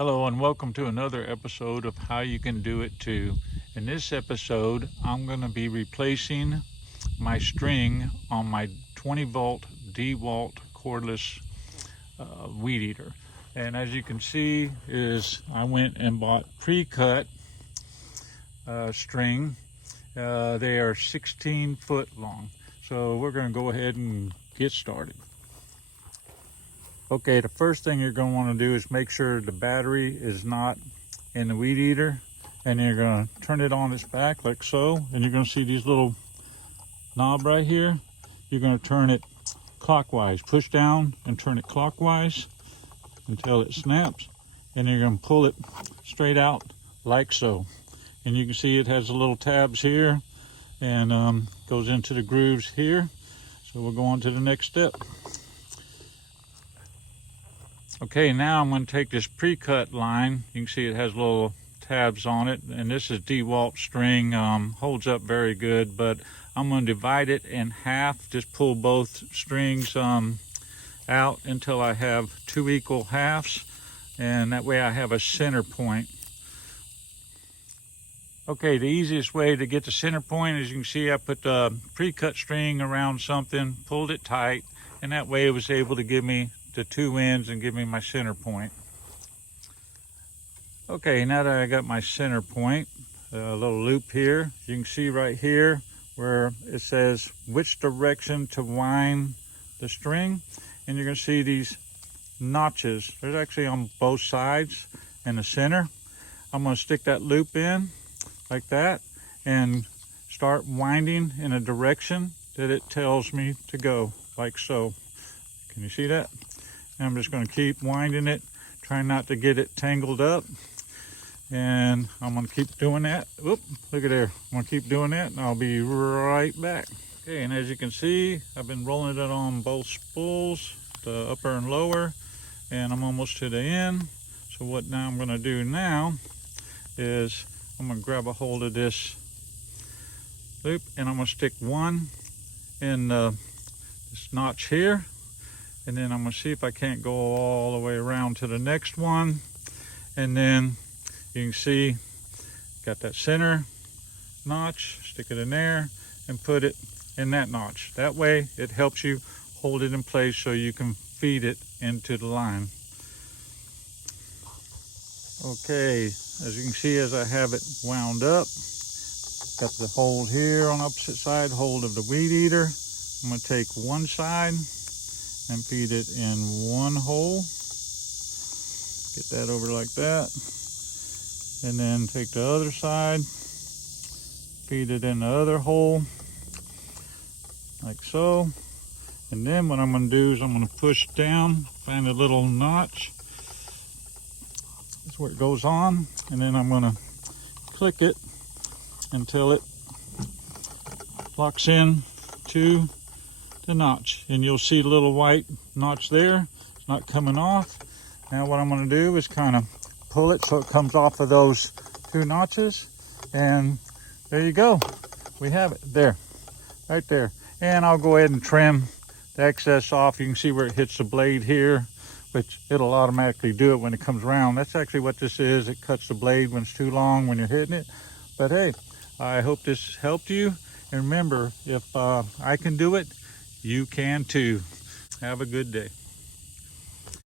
Hello and welcome to another episode of How You Can Do It Too. In this episode, I'm going to be replacing my string on my 20 volt Dewalt cordless weed eater. And as you can see is I went and bought pre-cut string. They are 16 foot long. So we're going to go ahead and get started. Okay, the first thing you're going to want to do is make sure the battery is not in the weed eater, and you're going to turn it on its back like so, and you're going to see these little knob right here. You're going to turn it clockwise, push down and turn it clockwise until it snaps, and you're going to pull it straight out like so. And you can see it has the little tabs here and goes into the grooves here. So we'll go on to the next step. Okay, now I'm going to take this pre-cut line. You can see it has little tabs on it, and this is Dewalt string. Holds up very good, but I'm going to divide it in half. Just pull both strings out until I have 2 equal halves, and that way I have a center point. Okay, the easiest way to get the center point, as you can see, I put the pre-cut string around something, pulled it tight, and that way it was able to give me the two ends and give me my center point. Okay, now that I got my center point, a little loop here, you can see right here where it says which direction to wind the string, and you're going to see these notches. There's actually on both sides and the center. I'm going to stick that loop in like that and start winding in a direction that it tells me to go, like so. Can you see that? And I'm just going to keep winding it, trying not to get it tangled up. And I'm going to keep doing that. Oop, look at there. I'm going to keep doing that, and I'll be right back. Okay, and as you can see, I've been rolling it on both spools, the upper and lower, and I'm almost to the end. So what now I'm going to do now is I'm going to grab a hold of this loop, and I'm going to stick one in this notch here. And then I'm going to see if I can't go all the way around to the next one. And then you can see, got that center notch, stick it in there and put it in that notch. That way it helps you hold it in place so you can feed it into the line. Okay, as you can see, as I have it wound up, got the hold here on the opposite side, hold of the weed eater. I'm going to take one side and feed it in one hole. Get that over like that. And then take the other side, feed it in the other hole, like so. And then what I'm going to do is I'm going to push down, find a little notch. That's where it goes on. And then I'm going to click it until it locks in to the notch, and you'll see the little white notch there. It's not coming off. Now what I'm going to do is kind of pull it so it comes off of those two notches, and there you go. We have it there, right there. And I'll go ahead and trim the excess off. You can see where it hits the blade here, which it'll automatically do it when it comes around. That's actually what this is. It cuts the blade when it's too long when you're hitting it. But hey, I hope this helped you. And remember, if I can do it, you can too. Have a good day.